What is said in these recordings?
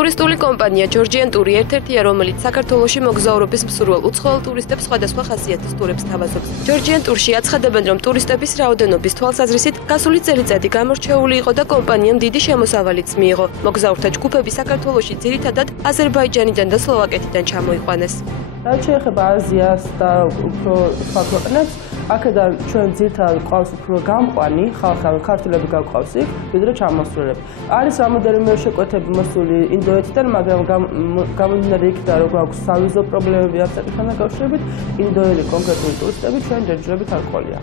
ტურისტული კომპანია Georgian Tour ერთ-ერთია, რომელიც საქართველოში მოგზაურობის მსურველ უცხოელ ტურისტებს სხვადასხვა ხასიათის ტურებს თავაზობს. Georgian Tour-ში აცხადებენ, რომ ტურისტების რაოდენობის თვალსაზრისით გასული წელიწადი გამორჩეული იყო და კომპანიამ დიდი შემოსავალიც მიიღო. მოგზაურთა ჯგუფები საქართველოში ძირითადად აზერბაიჯანიდან და სლოვაკეთიდან ჩამოიყვანეს. რაც შეეხება აზიას და უფრო სხვა ქვეყნებს, აქედან ჩვენ ძირითადად ყავს უფრო გამყვანი ხალხი, ქართველები გაყავს იქ, ვიდრე ჩამოსულები. არის რამოდენიმე შეკვეთები მოსული ინდოეთიდან, მაგრამ გამომდინარე იქიდან, რომ გვაქვს სავიზო პრობლემები აღწერთან დაკავშირებით, ინდოელი კონკრეტული ტურისტები ჩვენ ჯერჯერობით არ ყოლია.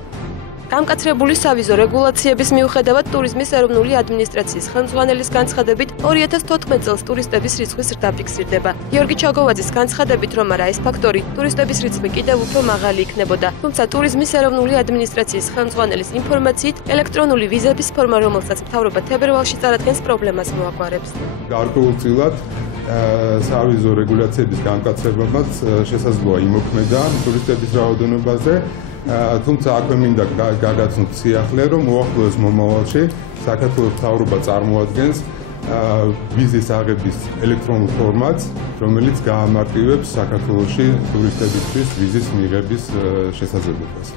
გამკაცრებული სავიზო რეგულაციების მიუხედავად ტურიზმის ეროვნული ადმინისტრაციის ხელმძღვანელის განცხადებით 2014 წელს ტურისტების რიცხვის ზრდა ფიქსირდება. გიორგი ჩაგოვაძის განცხადებით, რომ არა ეს ფაქტორი ტურისტების რიცხვი კიდევ უფრო მაღალი იქნებოდა. თუმცა ტურიზმის ეროვნული ადმინისტრაციის ხელმძღვანელის ინფორმაციით, ელექტრონული ვიზების ფორმა, რომელსაც მთავრობა თებერვალში წარადგენს, პრობლემას მოაგვარებს. გარკვეულწილად სავიზო რეგულაციების განკაცებებაც შესაძლოა იმოქმედა ტურისტების რაოდენობაზე. თუმცა აქვე მინდა გაგაცნოთ სიახლე, რომ უახლოეს მომავალში საქართველოს მთავრობა წარმოადგენს ვიზის აღების ელექტრონულ ფორმატს, რომელიც გაამარტივებს საქართველოში ტურისტებისთვის ვიზის მიღების შესაძლებლობას.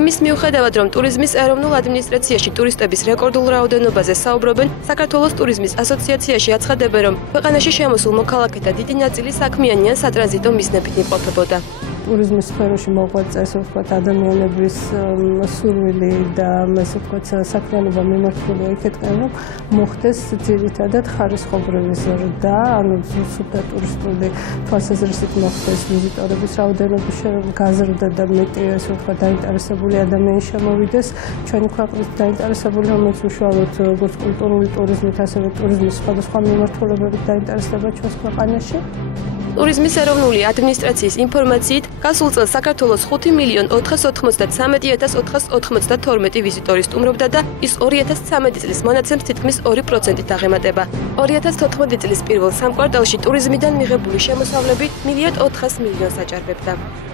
იმის მიუხედავად, რომ ტურიზმის ეროვნულ ადმინისტრაციაში ტურისტების რეკორდულ რაოდენობაზე საუბრობენ, საქართველოს ტურიზმის ასოციაციაში აცხადებენ, რომ ქვეყანაში შემოსულ მოქალაქეთა დიდი ნაწილი საქმიანი ან სატრანზიტო მიზნებით იმყოფებოდა. ტურიზმის სფეროში მოღვაწე, ასე ვთქვათ, ადამიანების სურვილი და ასე ვთქვათ, საქმიანობა მიმართულია იქეთკენ, რომ მოხდეს ძირითადად ხარისხობრივი ზრდა, ანუ სუპერტურისტული თვალსაზრისით მოხდეს ვიზიტორების რაოდენობის გაზრდა და მეტი, ასე ვთქვათ, დაინტერესებული ადამიანი შემოვიდეს ჩვენი ქვეყნის დაინტერესებული, რომელიც უშუალოდ როგორც კულტურული ტურიზმით, ასევე ტურიზმის სხვადასხვა მიმართულებებით დაინტერესდება ჩვენს ქვეყანაში. ტურიზმის ეროვნული ადმინისტრაციის ინფორმაციით, გასულ წელს საქართველოს 5.493.492 ვიზიტორი სტუმრობდა და ის 2013 წლის მონაცემს თითქმის 2%-ით აღემატება. 2014 წლის პირველ 3 კვარტალში ტურიზმიდან მიღებული შემოსავლები 1.4 მილიონს აჭარბებდა.